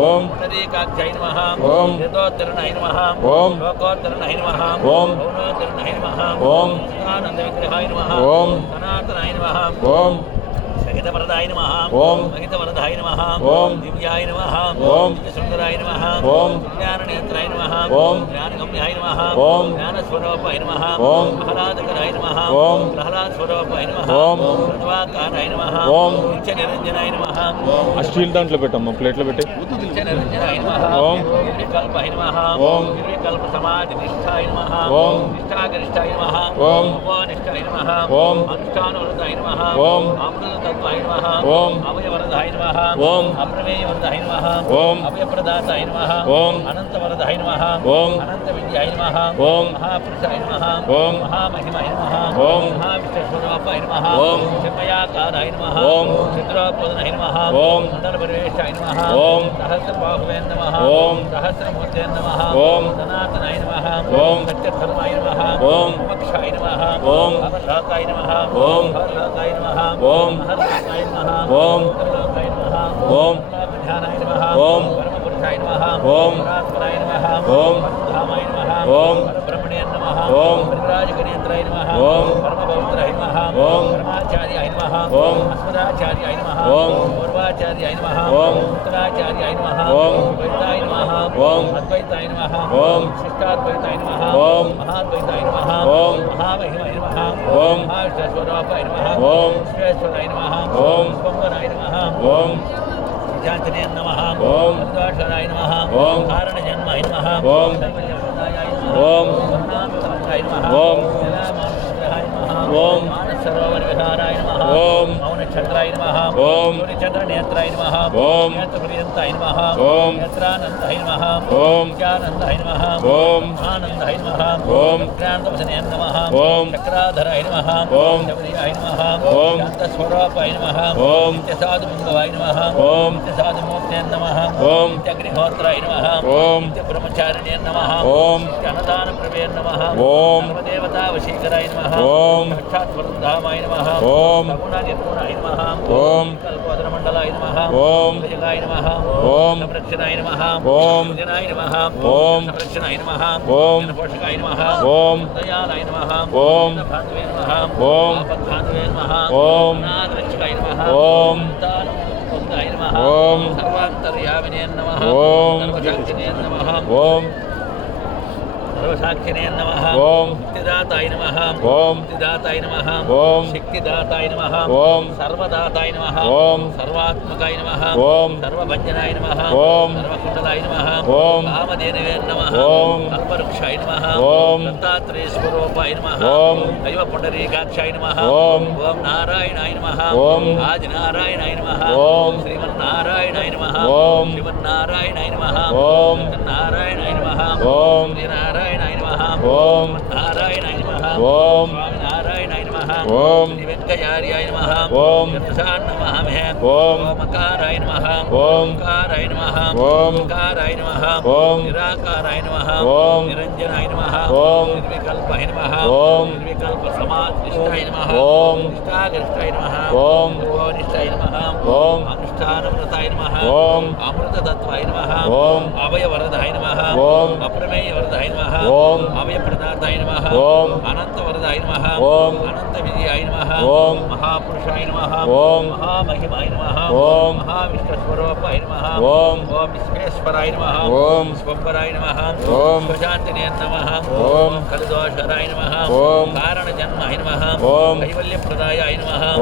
ఓం పుండరీకాక్షాయ నమః ఓం యతోత్తరణాయ నమః ఓం లోకోత్తరణాయ నమః ఓం పౌనోత్తరణాయ నమః ఓం ఆనంద విగ్రహాయ నమః ఓం సనాతనాయ నమః ఓం సహితవరదాయ నమః ఓం మహితవరదాయ నమః ఓం దివ్యాయ నమః ఓం సుందరాయ నమః ఓం జ్ఞాననేత్రాయ నమః ఓం నమః ఓం. ఓం ఓం. స్టీల్ దాంట్లో పెట్టమ్మా ప్లేట్లో పెట్టి. ఓం. నమః ఓం. నిర్వికల్ప సమాధి నిష్ఠాయ నమః ఓం. నిష్ఠాగరిష్టాయ నమః ఓం. ఉపనిష్టాయ నమః ఓం. అనుష్ఠానవరదాయ నమః ఓం. అమృతతత్వాయ నమః ఓం. అభయవరదాయ నమః ఓం. అప్రమేయవరదాయ నమః ఓం. అభయప్రదాతాయ నమః ఓం. అనంతవరదాయ నమః ఓం. అనంత విద్యాయ నమః ఓం. మహాపురుషాయ నమః ఓం. మహామహిమాయ నమః ఓం. మహావిశ్వస్వరూపాయ నమః ఓం. చిన్మయాకారాయ నమః ఓం. చిత్రోత్పదనాయ నమః ఓం. మండలపరివేష్టాయ నమః ఓం. సహస్రబాహువే నమః ఓం. సహస్రమూర్తే నమః ఓం. ఓం. ఓం. ఓం. ఓం. ఓం. ఓం. ఓం. ఓం. ఓం. ఓం. ఓం. ఓం. ఓం. ఓం. పరమాచార్యాయ నమః ఓం. అస్మదాచార్యాయ నమః ఓం. పూర్వాచార్యాయ నమః ఓం. ఉత్తరాచార్యాయ నమః ఓం. ద్వైతాయ నమః ఓం. అద్వైతాయ నమః ఓం. శిష్టాద్వైతాయ నమః ఓం. మహాద్వైతాయ నమః ఓం. మహామహిమాయ నమః ఓం. మహావిశ్వస్వరూపాయ నమః ఓం. విశ్వేశ్వరాయ నమః ఓం. స్వంగరాయ నమః ఓం శాంతనే నమః ఓం. అద్వాక్షరాయ నమః ఓం. కారణజన్మాయ నమః ఓం. సర్వజన్మదాయాయ ஓம் నమః ఓం. సూర్యచంద్రనేత్రాయ నమః ఓం. నేత్రపర్యంతాయ నమః ఓం. నేత్రానందాయ నమః ఓం. విద్యానందాయ నమః ఓం. ఆనందాయ నమః ఓం. విజ్ఞానతపసనే నమః ఓం. చక్రాధరాయ నమః ఓం. శబరియాయ నమః ఓం. శాంతస్వరూపాయ నమః ఓం. నిత్యసాధుముంగవాయ నమః ఓం. నిత్యసాధుమూర్తే నమః ఓం. నిత్యగ్నిహోత్రాయ నమః ఓం. నిత్యబ్రహ్మచారిణే నమః ఓం. నిత్యన్నదానప్రభే నమః ఓం. సర్వదేవతావశీకరాయ నమః ఓం. సాక్షాత్ వరుద్ధామాయ నమః ఓం. సగుణ నిర్గుణాయ నమః ఓం. ఓం. ఓం. ఓం. ఓం. ఓం. ఓం. ఓం. ఓం. ఓం. ఓం. ఓం. ఓం. ఓం సర్వసాక్షినే నమః ఓం. ముక్తిదాతాయ నమః ఓం. శక్తిదాతాయ నమః ఓం. సర్వదాతాయ నమః ఓం. సర్వాత్మకాయ నమః ఓం. సర్వభంజనాయ నమః ఓం. సర్వకుండలాయ నమః ఓం. కామధేనవే నమః ఓం. కల్పవృక్షాయ నమః ఓం. దత్తాత్రేయ స్వరూపాయ నమః ఓం. దైవ పుండరీకాక్షాయ నమః ఓం. ఓం నారాయణాయ నమః ఓం. ఆదినారాయణాయ నమః ఓం. శ్రీమన్నారాయణాయ నమః ఓం. శ్రీమన్నారాయణాయ నమః ఓం. నారాయణాయ నమః ఓం. శ్రీనారాయణాయ నమః ఓం. నారాయణాయ నమః ఓం. నమః ఓం. వెంకయ్యార్యాయ నమః ఓం. నమామే ఓం. ఓమకారాయ నమః. ఓంకారాయ నమః. ఓంకారాయ నమః ఓం. నిరాకారాయ నమః ఓం. నిరంజనాయ నమః ఓం. నిర్వికల్పాయ నమః ఓం. నిర్వికల్ప సమాధిష్టాయ నమః ఓం. నిష్ఠాగరిష్టాయ నమః ఓం. ఉపనిష్టాయ నమః ఓం. అనుష్ఠానవ్రతాయ నమః ఓం. అమృతతత్వాయ నమః ఓం. అభయవరదాయ నమః ఓం. అప్రమేయ వరదాయ నమః ఓం. అభయప్రదాతాయ నమః ఓం. అనంత వరదాయ నమః ఓం. అనంత విజయాయ నమః మహాపురుషాయ నమః ఓం. మహామహిమాయ నమః ఓం. మహావిష్ణుస్వరూపాయ నమః ఓం. విశ్వేశ్వరాయ నమః ఓం. స్వంబరాయ నమః ఓం. స్వశాంతినే నమః ఓం. కలదోషరాయ ఓం. కారణజన్మాయ నమః ఓం.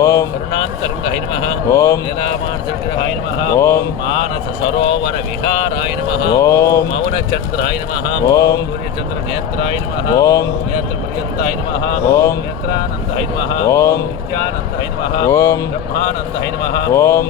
ఓం. కరుణాంతరంగాయ నమః ఓం. లీలామానస విగ్రహాయ నమః ఓం. మానస సరోవర విహారాయ నమః ఓం. మౌనచంద్రాయ నమః ఓం. సూర్యచంద్ర నేత్రాయ నమః ఓం. నేత్రపర్యంతాయ నమః ఓం. నేత్రానందాయ నమః ఓం. నిత్యానందాయ నమః ఓం. బ్రహ్మానందాయ నమః ఓం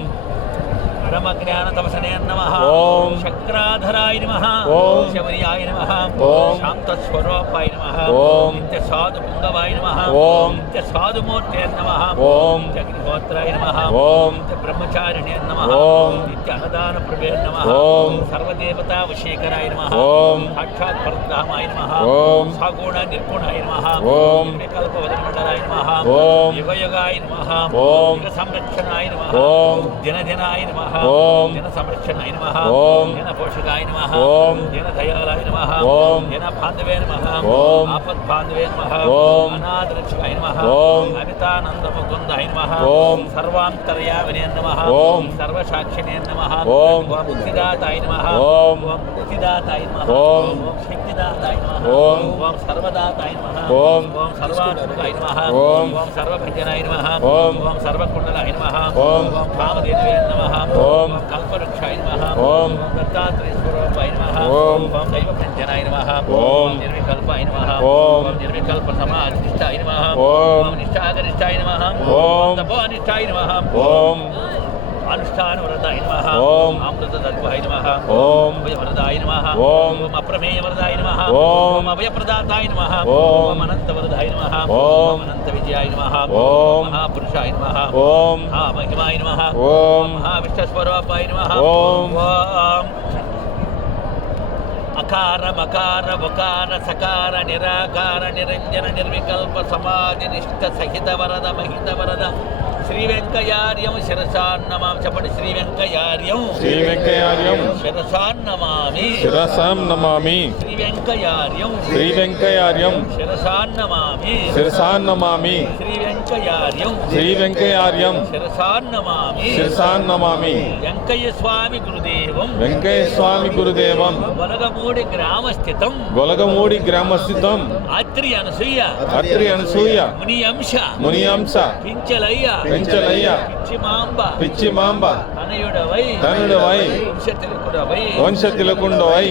ఓం. చక్రాధరాయ నమః ఓం. శబరియాయ నమః ఓం. శాంతస్వరూపాయ నమః ఓం. నిత్య సాధు పుంగవాయ నమః ఓం. నిత్య సాధుమూర్తే నమః ఓం. గోత్రాయ నమ ఓం బ్రహ్మచారిణే నమ ఓం. నిత్య అన్నదాన ప్రభే నమ ఓం. సర్వదేవతా వశీకరాయ నమ ఓం. సాక్షాత్ పరబ్రహ్మాయ నమ ఓం. సగుణ నిర్గుణాయ నమ ఓం. నిర్వికల్ప వదనమండలాయ నమ ఓం. యుగ యుగాయ నమ ఓం. యుగ సంరక్షణాయ నమ ఓం. దిన దినాయ నమ ఓం. దిన సంరక్షణాయ నమ ఓం. దిన పోషకాయ నమ ఓం. దిన దయాళాయ నమ ఓం. దిన బాంధవే నమ ఓం. ఆపద్ బాంధవే నమ ఓం. అనాథరక్షకాయ నమ ఓం. అమితానంద ముకుందాయ నమ ఓం. సర్వాంతర్యామినే నమ ఓం. సర్వసాక్షిణే నమ ఓం. ముక్తిదాతాయ నమ ఓం. ముక్తిదాతాయ నమ ఓం. శక్తిదాతాయ నమ ఓం. ఓం సర్వదాతాయ నమ ఓం. ఓం సర్వాత్మకాయ నమ ఓం. ఓం సర్వభంజనాయ నమ ఓం. ఓం సర్వకుండలాయ నమ ఓం. ఓం కామదేవే నమ ఓం. కల్పవృక్షాయ నమ ఓం. దత్తాత్రేయ స్వరూపాయ నమ ఓం. ఓం దైవభంజనాయ నమ ఓం. నిర్వికల్పాయ నమ ఓం. నిర్వికల్ప సమాధిష్టాయ నమ ఓం. నిష్ఠాగరిష్టాయ నమ ఓం. తపోనిష్టాయ నమ ఓం అనుష్ఠానవరదాయ నమ ఓం. అమృతదత్వాయ నమ ఓం అభయవరదాయ నమ ఓం. అప్రమేయవరదాయ నమ ఓం. అభయప్రదాతాయ నమ ఓం. అనంతవరదాయ నమ ఓం. అనంత విజయాయ నమ ఓం. మహాపురుషాయ నమ ఓం మహామహిమాయ నమ ఓం మహావిష్ణస్వరూపాయ నమ ఓం. అకార మకార వకార సకార నిరాకార నిరంజన నిర్వికల్ప సమాధి నిష్ఠ సహిత వరద మహిత వరద శ్రీ వెంకయార్యం శిరసాన్నమాం చెప్పండి శ్రీ వెంకయార్యం శ్రీ వెంకయ్యార్యం శిరసాన్నమామి శిరసాం నమామి శ్రీ వెంకయార్యం శ్రీ వెంకయ్యార్యం శిరసాన్నమామి శిరసాన్నమామి శ్రీ వెంకయార్యం శ్రీ వెంకయ్యార్యం శిరసాన్నమామి శిరసాన్ నమామి వెంకయ్య స్వామి గురుదేవం వెంకయ్య స్వామి గురుదేవం వలగమూడి గ్రామస్థితం గొలగమూడి గ్రామస్థితం అత్రి అనసూయ అత్రి అనసూయ ముని అంశ ముని అంశ పించలయ్య పెంచలయ్య పిచ్చి మాంబ పిచ్చి మాంబ తనయుడవై తనుడవై వంశతిలకుడవై వంశ తిలకుండవై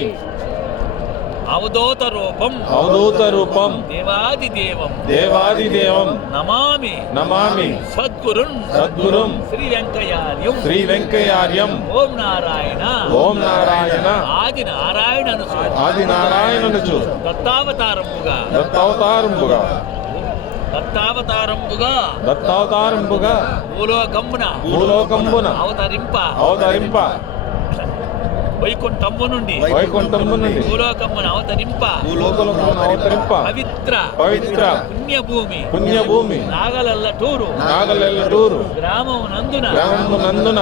అవధూత రూపం అవధూత రూపం దేవాది దేవం దేవాదిదేవం. నమామి. నమామి. సద్గురున్ సద్గురుం. శ్రీ వెంకయ్యార్యం శ్రీ వెంకయ్యార్యం. ఓం నారాయణ. ఓం నారాయణ. ఆది నారాయణను ఆది నారాయణనుచు దత్తావతారముగా. దత్తావతారంబుగా దత్తావతారముగా. దత్తావతారంబుగా భూలోకమున భూలోకంబున. అవతరింప. అవతరింప. వైకుంఠము నుండి వైకుంఠము నుండి భూలోకమున అవతరింప. భూలోకమున అవతరింప. పవిత్ర పవిత్ర పుణ్యభూమి. పుణ్యభూమి. నాగలల్లటూరు. నాగలెల్లటూరు. గ్రామం నందున గ్రామము నందున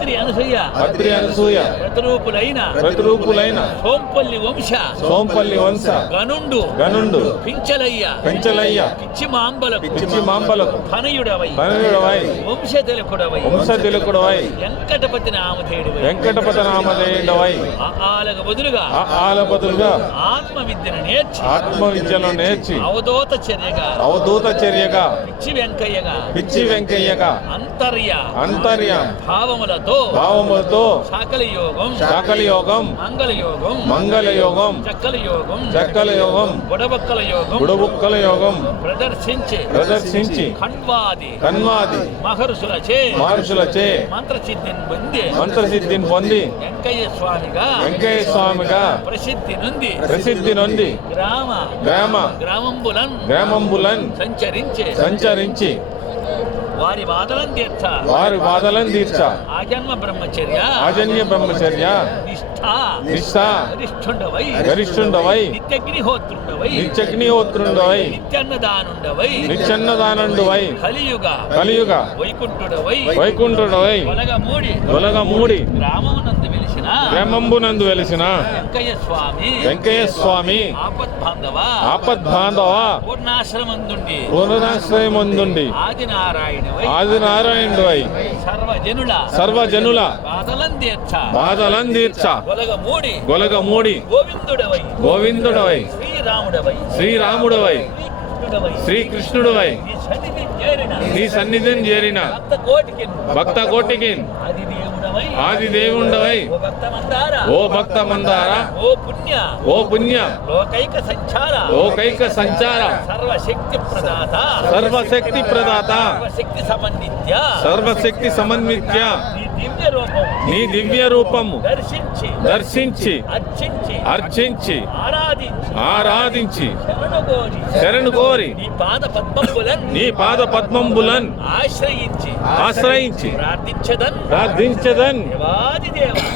అత్రి అనసూయ. అత్రి అనసూయ. ప్రతిరూపులైన ప్రతిరూపులైన సోంపల్లి వంశ. సోంపల్లి వంశ. గనుండు. గనుండు. పించలయ్య పెంచలయ్య పిచ్చి మాంబలకు పిచ్చి మాంబలకు తనయుడవై తనయుడవై వంశ తెలుకుడవై వంశ తిలకుడవై వెంకటపతి నామధేయుడవై వెంకటపత నామధేయుడవై ఆలకు బదులుగా ఆ ఆలబదులుగా ఆత్మ విద్యను నేర్చి. ఆత్మ విద్యను నేర్చి. అవధూత చర్యగా. అవధూత చర్యగా. పిచ్చి వెంకయ్యగా. పిచ్చి వెంకయ్యగా. అంతర్య. అంతర్య. భావములతో భావములతో సాకల యోగం సకల యోగం మంగళ యోగం మంగళ యోగం చక్కల యోగం చక్కల యోగం బుడబక్కల యోగం బుడబుక్కల యోగం ప్రదర్శించి ప్రదర్శించి ఖండ్వాది కన్వాది మహర్షులచే మహర్షులచే మంత్రసిద్ధిని పొంది మంత్రసిద్ధిని పొంది వెంకయ్య స్వామిగా వెంకయ్య స్వామిగా ప్రసిద్ధి నుండి ప్రసిద్ధి నొంది గ్రామ గ్రామ గ్రామంబులన్ గ్రామంబులన్ సంచరించే సంచరించి వారి బాధలను తీర్చ. వారి బాధలను తీర్చ. ఆజన్మ బ్రహ్మచర్య. ఆజన్య బ్రహ్మచర్య. నిష్ఠ. నిష్ఠ. గరిష్ఠుండవై. గరిష్ఠుండవై. నిత్యగ్నిహోత్రుండవై. నిత్యగ్నిహోత్రుండవై. నిత్యన్నదానుండవై. నిత్యన్నదానండువై. కలియుగ. కలియుగ. వైకుంఠుడవై. వైకుంఠుడవై. కొలగమూడి మూడి గ్రామమునందు వెలిసిన గ్రామంబునందు వెలిసిన వెంకయ్య స్వామి ఆపద్బాంధవ? పూర్ణాశ్రమందుండి. పూర్ణాశ్రయమందుండి. ఆది ఆది సర్వజనుల. సర్వజనుల. బాధలను తీర్చ కొలగమూడి గొలగమూడి. గోవిందుడవై. గోవిందుడవై. శ్రీరాముడవై. శ్రీరాముడవై. శ్రీకృష్ణుడవై. శ్రీకృష్ణుడవై. నీ సన్నిధి చేరిన. నీ సన్నిధిని చేరిన. భక్త కోటికి ఆది దేవుడవై ఓ భక్త మందార ఓ పుణ్య. ఓ పుణ్య. లోకైక సంచార. లోకైక సంచార. సర్వశక్తి ప్రదాత సర్వశక్తి ప్రదాత. సర్వశక్తి సమన్విత్య. సర్వశక్తి సమన్విత్య. నీ దివ్య రూపం. నీ దివ్య రూపము. దర్శించి. దర్శించి. అర్చించి. అర్చించి. ఆరాధించి. శరణు కోరి. నీ పాద పద్మములను నీ పాద పద్మంబులన్ ఆశ్రయించి. ఆశ్రయించి. ప్రార్థించదన్. ప్రార్థించదన్.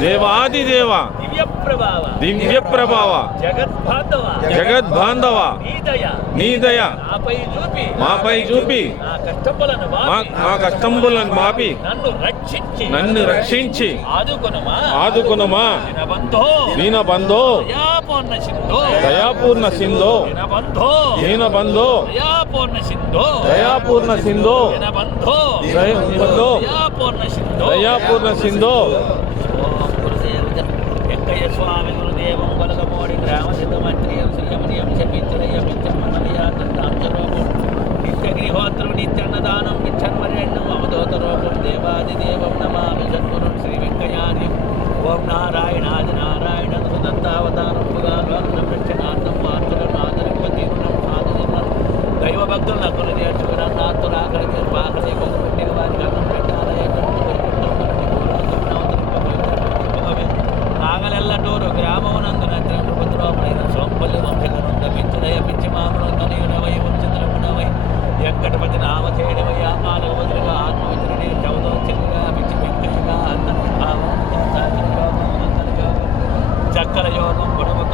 దేవాది దేవ. దివ్య దివ్య ప్రభావ జగద్బాంధవ నీ దయ మాపై చూపి మా కష్టంబులను మాపి నన్ను రక్షించి నన్ను రక్షించి ఆదుకొనుమా దీన బంధో దయాపూర్ణ సింధో దీన బంధో దయాపూర్ణ సింధో దయాపూర్ణ సింధో దయాపూర్ణ సింధో దయాపూర్ణ సింధో ఓం గురుదేవ వెంకయ్య స్వామి గురుదేవం కొలగమోడి గ్రామ సిద్ధ మంత్రి శ్రీయమనియం శపించరయ్య నిత్యగ్నిహోత్రం నిత్యన్నదానం పిచ్చన్మరేణ్యం అవధూత రూపం దేవాది から用のこれも